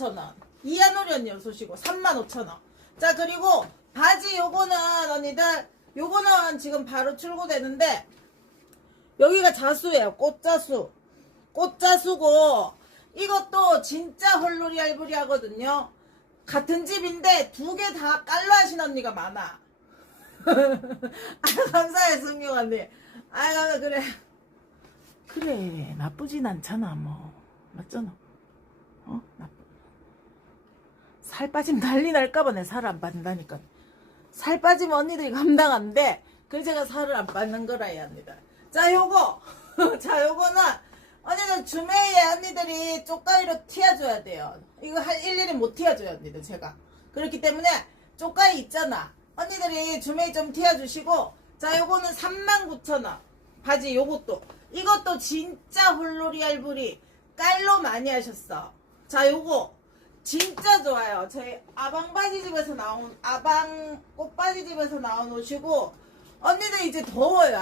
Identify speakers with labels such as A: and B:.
A: 5천원. 이하노리 언니 소시고 3만 5천원. 자 그리고 바지 요거는 언니들 요거는 지금 바로 출고되는데 여기가 자수예요. 꽃자수. 꽃자수고 이것도 진짜 홀로리 알부리 하거든요. 같은 집인데 두 개 다 깔로 하신 언니가 많아. 아 감사해 승용 언니. 아 감사 그래. 그래 나쁘진 않잖아 뭐. 맞잖아. 어? 나쁘 살 빠지면 난리 날까봐 내 살을 안 빠진다니까 살 빠지면 언니들이 감당 안 돼. 그래서 제가 살을 안 빠는 거라 이 합니다. 자, 요거. 자, 요거는 언니들 주매에 언니들이 쪽가위로 튀어줘야 돼요. 이거 할 일일이 못 튀어줘요, 언니들 제가. 그렇기 때문에 쪽가위 있잖아. 언니들이 주매에 좀 튀어주시고 자, 요거는 39,000원. 바지 요것도. 이것도 진짜 홀로리 알부리 깔로 많이 하셨어. 자, 요거. 진짜 좋아요. 저희 아방 바지 집에서 나온 아방 꽃바지 집에서 나온 옷이고 언니들 이제 더워요.